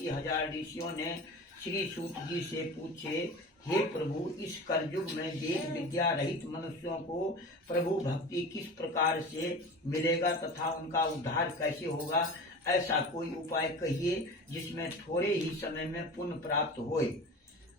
84,000 ऋषियों ने श्री सूत जी से पूछे, हे प्रभु, इस कलयुग में वेद विद्या रहित मनुष्यों को प्रभु भक्ति किस प्रकार से मिलेगा तथा उनका उद्धार कैसे होगा? ऐसा कोई उपाय कहिए जिसमें थोड़े ही समय में पुण्य प्राप्त होए,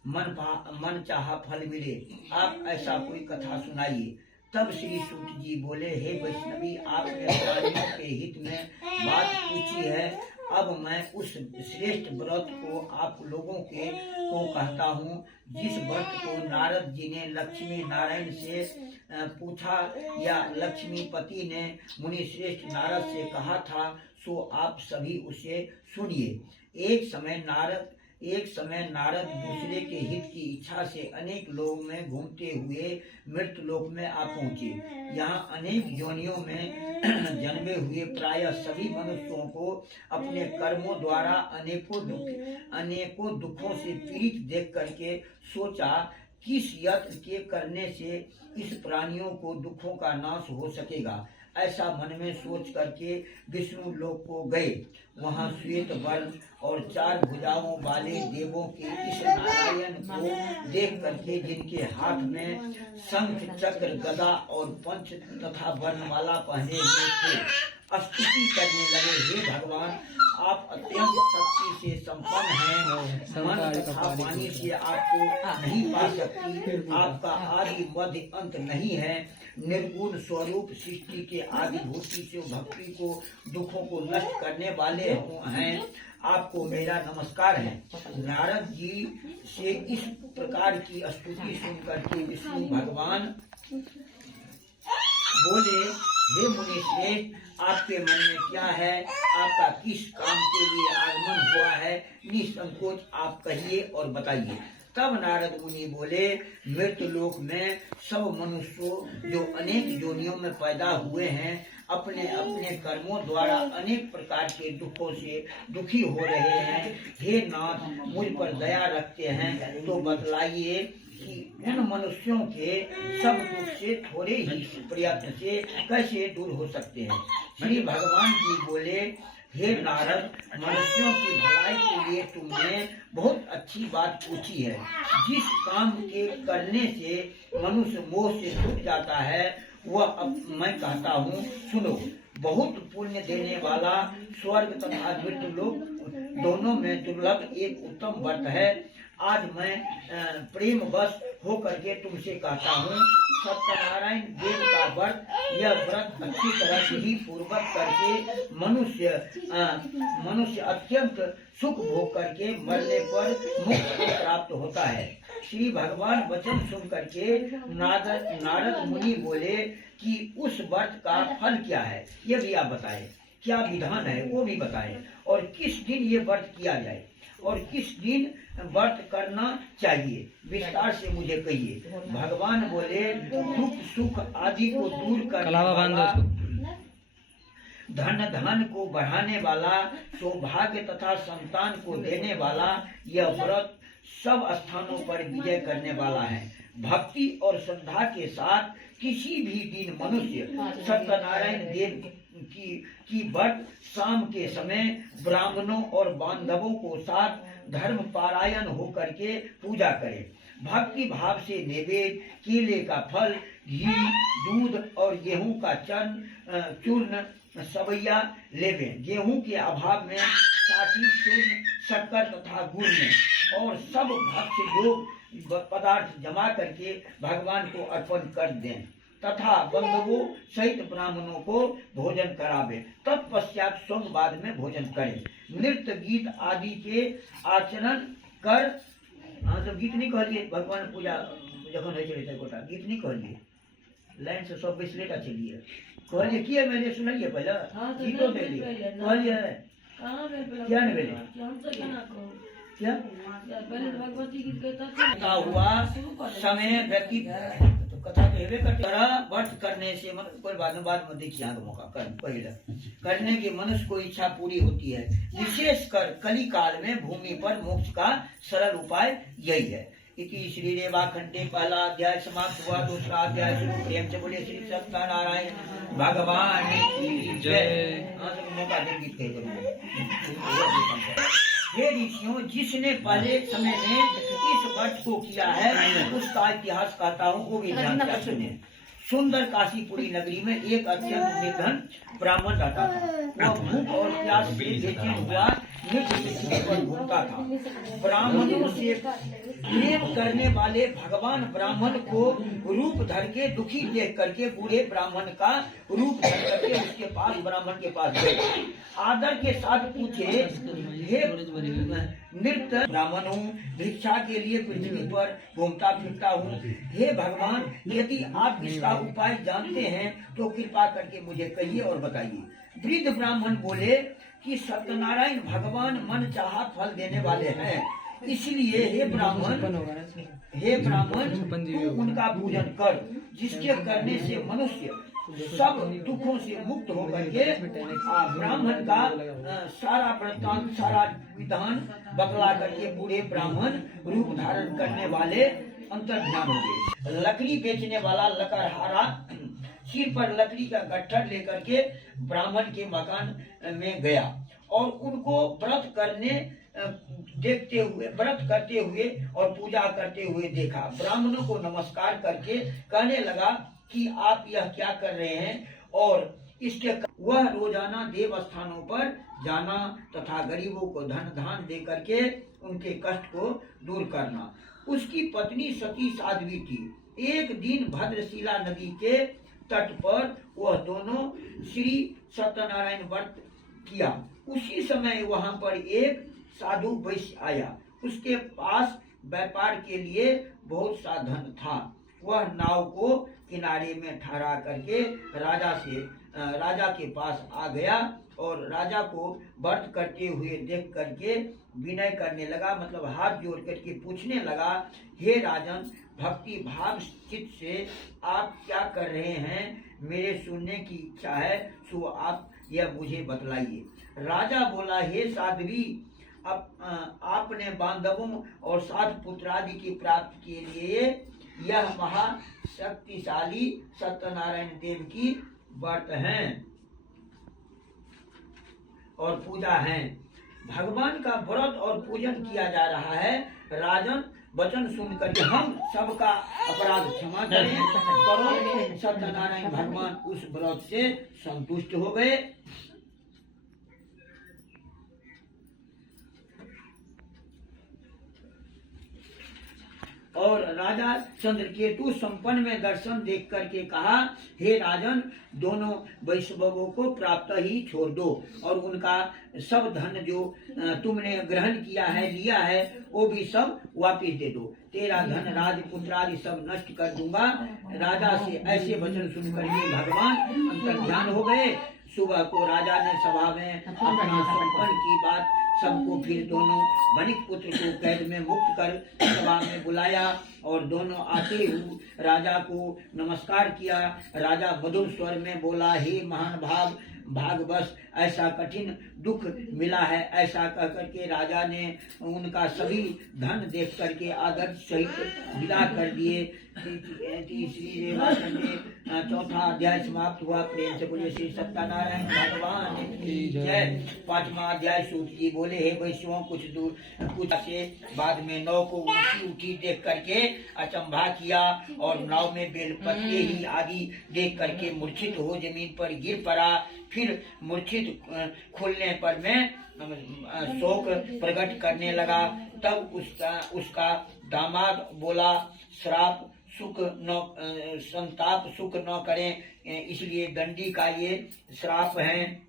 मन चाहा फल मिले। आप ऐसा कोई कथा सुनाइए। तब श्री सूत जी बोले, हे वैष्णवी, आपने प्राणियों के हित में बात पूछी है। अब मैं उस श्रेष्ठ व्रत को आप लोगों को कहता हूँ, जिस व्रत को नारद जी ने लक्ष्मी नारायण से पूछा या लक्ष्मीपति ने मुनि श्रेष्ठ नारद से कहा था, सो आप सभी उसे सुनिए। एक समय नारद दूसरे के हित की इच्छा से अनेक लोग में घूमते हुए मृत्यु लोक में आ पहुँचे। यहाँ अनेक योनियों में जन्मे हुए प्रायः सभी मनुष्यों को अपने कर्मों द्वारा अनेकों दुखों से पीड़ित देख करके सोचा, किस यत्न के करने से इस प्राणियों को दुखों का नाश हो सकेगा। ऐसा मन में सोच करके विष्णु लोक को गए। वहाँ श्वेत वर्ण और 4 भुजाओं वाले देवों के इस नारायण को देख करके, जिनके हाथ में शंख चक्र गदा और पंच तथा वर्णमाला पहने हुए थे, स्तुति करने लगे, हे भगवान, आप अत्यंत शक्ति से संपन्न हैं। मन तथा वाणी से आपको नहीं पा सकती। आपका आदि मध्य अंत नहीं है। निर्गुण स्वरूप सृष्टि के आदिभूति से भक्ति को दुखों को नष्ट करने वाले हैं। आपको मेरा नमस्कार है। नारद जी से इस प्रकार की स्तुति सुनकर के विष्णु भगवान बोले, हे मुनि श्रेष्ठ, आपके मन में क्या है? आपका किस काम के लिए आगमन हुआ है? निसंकोच आप कहिए और बताइए। तब नारद मुनि बोले, मृत्यु लोक में सब मनुष्यों जो अनेक योनियों में पैदा हुए हैं, अपने अपने कर्मों द्वारा अनेक प्रकार के दुखों से दुखी हो रहे हैं। हे नाथ, मुझ पर दया रखते हैं तो बतलाइए कि उन मनुष्यों के सब दुख से थोड़े ही प्रयत्न से कैसे दूर हो सकते हैं। श्री भगवान जी बोले, हे नारद, मनुष्यों की भलाई के लिए तुमने बहुत अच्छी बात पूछी है। जिस काम के करने से मनुष्य मोह से छूट जाता है, वह अब मैं कहता हूँ, सुनो। बहुत पुण्य देने वाला स्वर्ग तथा मृत्यु लोक दोनों में दुर्लभ एक उत्तम व्रत है। आज मैं प्रेम वश होकर के तुमसे कहता हूँ, सत्यनारायण देव का व्रत, यह व्रत अच्छी तरह से ही पूर्वक करके मनुष्य अत्यंत सुख भोग करके मरने पर मुक्ति प्राप्त होता है। श्री भगवान वचन सुन करके नारद मुनि बोले कि उस व्रत का फल क्या है, यह भी आप बताएं। क्या विधान है वो भी बताएं, और किस दिन ये व्रत किया जाए और किस दिन व्रत करना चाहिए, विस्तार से मुझे कहिए। भगवान बोले, दुख सुख आदि को दूर करने वाला, धन को बढ़ाने वाला, सौभाग्य तथा संतान को देने वाला यह व्रत सब स्थानों पर विजय करने वाला है। भक्ति और श्रद्धा के साथ किसी भी दिन मनुष्य सत्यनारायण देव की व्रत शाम के समय ब्राह्मणों और बांधवों को साथ धर्म पारायण होकर के पूजा करे। भक्ति भाव से नैवेद्य, केले का फल, घी, दूध और गेहूं का चूर्ण सवैया लेवे। गेहूं के अभाव में काठी, चूर्ण, शक्कर तथा गुड़ में और सब भक्ष्य योग पदार्थ जमा करके भगवान को अर्पण कर दें तथा बंधुओं सहित ब्राह्मणों को भोजन करावे। तत्पश्चात स्वयं बाद में भोजन करें। नृत्य गीत आदि के आचरण कर, तो गीत नहीं कहलिए, भगवान पूजा जखन है चले गोटा गीत नहीं कहलिए, लाइन से सब बिस्लेटा चलिए कहलिए किए मैंने सुनाइए पहले गीतों में कहलिए क्या नहीं बोले क्या हुआ समय व्यतीत, तो कथा तो हेबे करते। व्रत करने से कोई बाद में देखिए यहाँ का मौका पहले करने की मनुष्य को इच्छा पूरी होती है। विशेषकर कली काल में भूमि पर मोक्ष का सरल उपाय यही है। इति श्री रेवा खंडे पहला अध्याय समाप्त हुआ। दूसरा अध्याय शुरू प्रेम से बोले श्री सत्यनारायण भगवान की जय। मौका देंगे हे ऋषियों, जिसने पहले समय में इस व्रत को किया है उसका इतिहास कहता हूँ, वो भी ध्यान से सुने। सुंदर काशीपुरी नगरी में एक अत्यंत निर्धन ब्राह्मण रहता था। वह भूख और प्यास से बेचैन हुआ मृत पृथ्वी पर घूमता था। ब्राह्मणों से प्रेम करने वाले भगवान ब्राह्मण को रूप धर के दुखी देख करके बूढ़े ब्राह्मण का रूप धर करके उसके पास ब्राह्मण के पास गए। आदर के साथ पूछे, हे मृत ब्राह्मण हूँ, भिक्षा के लिए पृथ्वी पर घूमता फिरता हूँ। हे भगवान, यदि आप इसका उपाय जानते हैं तो कृपा करके मुझे कहिए और बताइए। वृद्ध ब्राह्मण बोले कि सत्यनारायण भगवान मन चाहा फल देने वाले हैं, इसलिए हे ब्राह्मण तू उनका पूजन कर, जिसके करने से मनुष्य सब दुखों से मुक्त होकर के ब्राह्मण का सारा वृत्तांत सारा विधान बतला करके बूढ़े ब्राह्मण रूप धारण करने वाले अंतर्ध्यान हो गए। लकड़ी बेचने वाला लकड़हारा सिर पर लकड़ी का गट्ठर लेकर के ब्राह्मण के मकान में गया और उनको व्रत करते हुए और पूजा करते हुए देखा। ब्राह्मणों को नमस्कार करके कहने लगा कि आप यह क्या कर रहे हैं, और इसके वह रोजाना देव स्थानों पर जाना तथा गरीबों को धन दान दे करके उनके कष्ट को दूर करना। उसकी पत्नी सती साध्वी थी। एक दिन भद्रशिला नदी के तट पर वह दोनों श्री सत्यनारायण व्रत किया। उसी समय वहां पर एक साधु वैश्य आया। उसके पास व्यापार के लिए बहुत सा धन था। वह नाव को किनारे में ठहरा करके राजा के पास आ गया और राजा को व्रत करते हुए देख करके विनय करने लगा, मतलब हाथ जोड़ करके पूछने लगा, हे राजन, भक्ति भाव चित्त से आप क्या कर रहे हैं, मेरे सुनने की इच्छा है, सो आप यह मुझे बतलाइए। राजा बोला, हे साध्वी, आपने बांधवों और सात पुत्र आदि की प्राप्ति के लिए यह महाशक्तिशाली सत्यनारायण देव की व्रत हैं और पूजा है। भगवान का व्रत और पूजन किया जा रहा है। राजन, वचन सुनकर हम सबका अपराध क्षमा करें करो। सत्यनारायण भगवान उस व्रत से संतुष्ट हो गए। और राजा चंद्रकेतु संपन्न में दर्शन देख करके कहा, हे राजन, दोनों वैष्णवों को प्राप्त ही छोड़ दो और उनका सब धन जो तुमने ग्रहण किया है, लिया है, वो भी सब वापिस दे दो। तेरा धन राजपुत्र आदि सब नष्ट कर दूंगा। राजा से ऐसे वचन सुनकर ही भगवान अंतर्ध्यान हो गए। सुबह को राजा ने सभा में अपना संपन्न की बात सबको फिर दोनों वणिक पुत्र को कैद में मुक्त कर सभा में बुलाया और दोनों आते हुए राजा को नमस्कार किया। राजा मधुर स्वर में बोला, हे महान भागवश ऐसा कठिन दुख मिला है। ऐसा कह करके राजा ने उनका सभी धन देख करके आदर सहित विदा कर दिए। तीसरी चौथा अध्याय समाप्त हुआ। प्रेम से बोले श्री सत्यनारायण भगवान की जय। पांचवा अध्याय सूत जी बोले, हे वैष्णवों, कुछ से बाद में नाव को उठी देख करके अचंभा किया और नाव में बेलपत्ते ही आदि देख करके मूर्छित हो जमीन पर गिर पड़ा। फिर मूर्छित खुलने पर मैं शोक प्रकट करने लगा। तब उसका दामाद बोला, श्राप सुख न संताप सुख न करें, इसलिए दंडी का ये श्राप है।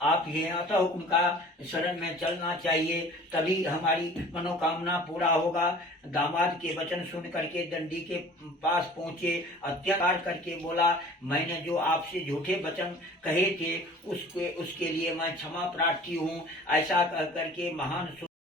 आप ये अतः उनका शरण में चलना चाहिए, तभी हमारी मनोकामना पूरा होगा। दामाद के वचन सुन करके दंडी के पास पहुंचे, अत्याचार करके बोला, मैंने जो आपसे झूठे वचन कहे थे उसके लिए मैं क्षमा प्रार्थी हूँ। ऐसा कह करके महान